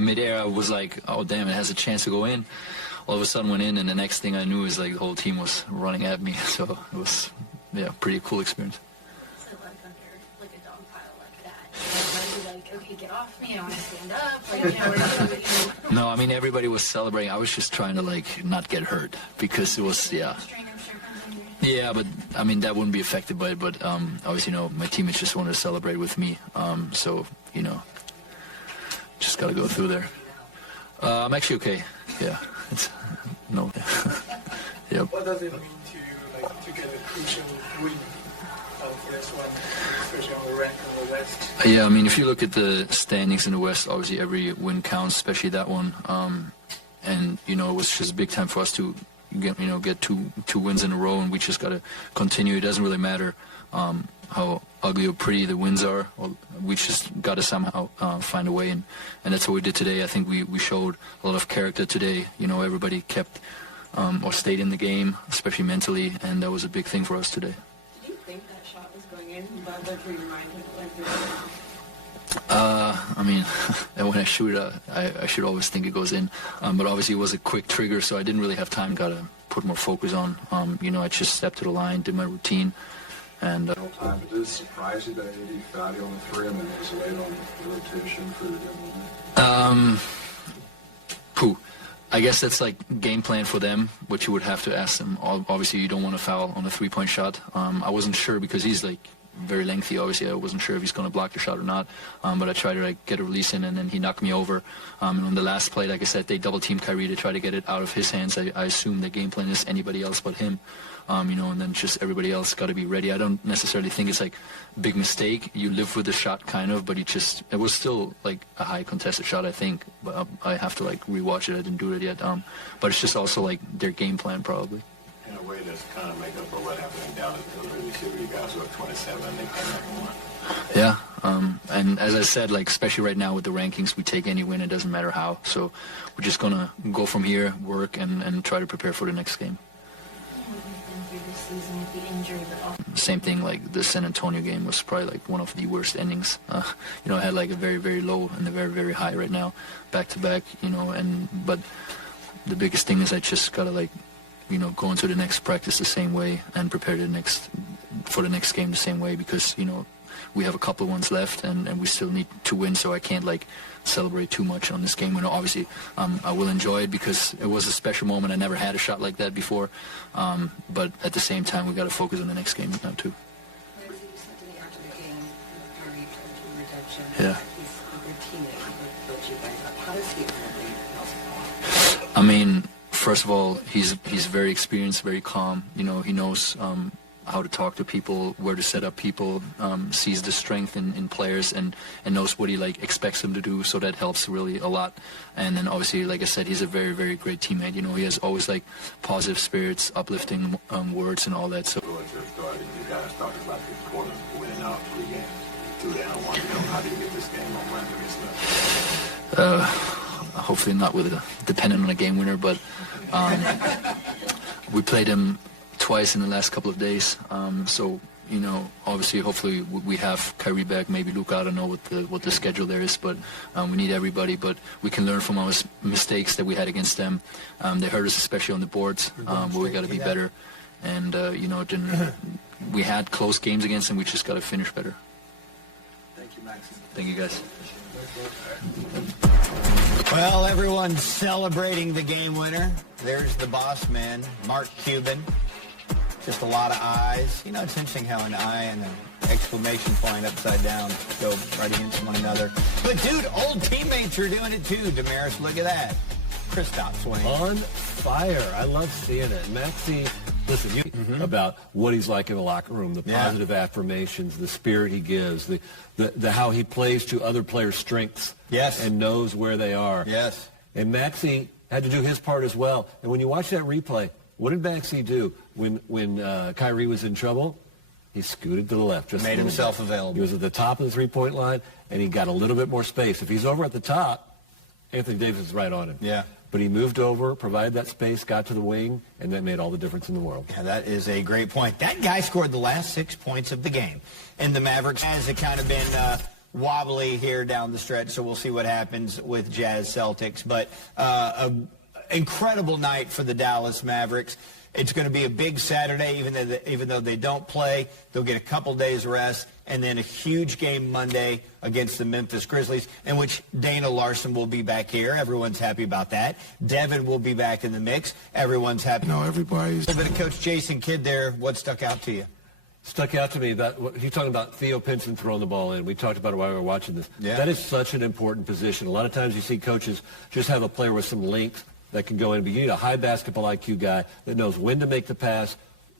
midair I was like, oh damn, it has a chance to go in. All of a sudden went in, and the next thing I knew is like the whole team was running at me. So it was, yeah, pretty cool experience. So like under like a dog pile like that, like, okay, get off me, I want to stand up, like, you know. No, I mean everybody was celebrating. I was just trying to like not get hurt because it was, yeah. Yeah, but I mean that wouldn't be affected by it. But obviously, you know, my teammates just wanted to celebrate with me. So you know, just got to go through there. I'm actually okay. Yeah, it's no. Yep. What does it mean to get a crucial win for this one, especially on the rank in the West? Yeah, I mean if you look at the standings in the West, obviously every win counts, especially that one. And you know, it was just a big time for us to get two wins in a row, and we just got to continue. It doesn't really matter how ugly or pretty the wins are. We just got to somehow find a way, and that's what we did today. I think we showed a lot of character today. You know, everybody kept or stayed in the game, especially mentally, and that was a big thing for us today. Did you think that shot was going in? But what were your mind like? I mean, when I shoot it, I should always think it goes in. But obviously it was a quick trigger, so I didn't really have time. Got to put more focus on. You know, I just stepped to the line, did my routine, and. Time, but did it surprise you that AD fouled you on the three and then was late on the rotation for the Pooh. I guess that's like game plan for them, which you would have to ask them. Obviously, you don't want to foul on a three-point shot. I wasn't sure because he's like very lengthy. Obviously, I wasn't sure if he's going to block the shot or not. But I tried to like get a release in, and then he knocked me over. And on the last play, like I said, they double-teamed Kyrie to try to get it out of his hands. I assume the game plan is anybody else but him. You know, and then just everybody else got to be ready. I don't necessarily think it's like a big mistake. You live with the shot kind of, but it was still like a high contested shot, I think. But I have to like rewatch it. I didn't do it yet. But it's just also like their game plan probably. In a way that's kind of make up for what happened in Dallas. Because really should you guys were 27 and they came back and won. Yeah, and as I said, like especially right now with the rankings, we take any win. It doesn't matter how. So we're just gonna go from here, work, and try to prepare for the next game. Same thing, like the San Antonio game was probably like one of the worst endings. You know, I had like a very, very low and a very, very high right now, back to back, you know, but the biggest thing is I just gotta like, you know, go into the next practice the same way and prepare for the next game the same way, because, you know, we have a couple of ones left and we still need to win, so I can't like celebrate too much on this game. You know, obviously I will enjoy it because it was a special moment. I never had a shot like that before, but at the same time we got to focus on the next game now too. Yeah. I mean, first of all, he's very experienced, very calm. You know, he knows how to talk to people, where to set up people, sees the strength in players, and knows what he like expects them to do. So that helps really a lot. And then obviously, like I said, he's a very, very great teammate. You know, he has always like positive spirits, uplifting words, and all that. So. You guys talked about the quarter winning out 3 games, 2 down, 1 down. How do you get this game on run against them? Hopefully not dependent on a game winner, but we played him twice in the last couple of days, so you know, obviously, hopefully we have Kyrie back, maybe Luka. I don't know what the schedule there is, but we need everybody. But we can learn from our mistakes that we had against them. They hurt us, especially on the boards, where we got to be better. And you know, we had close games against them. We just got to finish better. Thank you, Maxi. Thank you, guys. Well, everyone's celebrating the game winner. There's the boss man, Mark Cuban. Just a lot of eyes. You know, it's interesting how an eye and an exclamation point upside down go right against one another. But, dude, old teammates are doing it too, Damaris. Look at that. Kristaps Wayne. On fire. I love seeing it. Maxi, listen, you about what he's like in the locker room, the positive affirmations, the spirit he gives, the how he plays to other players' strengths. Yes. And knows where they are. Yes. And Maxi had to do his part as well. And when you watch that replay, what did Maxi do when Kyrie was in trouble? He scooted to the left. Just made himself available. He was at the top of the three-point line, and he got a little bit more space. If he's over at the top, Anthony Davis is right on him. Yeah. But he moved over, provided that space, got to the wing, and that made all the difference in the world. Yeah, that is a great point. That guy scored the last 6 points of the game. And the Mavericks has kind of been wobbly here down the stretch, so we'll see what happens with Jazz Celtics. But an incredible night for the Dallas Mavericks. It's going to be a big Saturday, even though they don't play. They'll get a couple days rest, and then a huge game Monday against the Memphis Grizzlies, in which Dana Larson will be back here. Everyone's happy about that. Devin will be back in the mix. Everyone's happy. No, everybody's... A little bit of Coach Jason Kidd there. What stuck out to you? Stuck out to me that he's talking about Theo Pinson throwing the ball in. We talked about it while we were watching this. Yeah. That is such an important position. A lot of times you see coaches just have a player with some length that can go in, but you need a high basketball IQ guy that knows when to make the pass,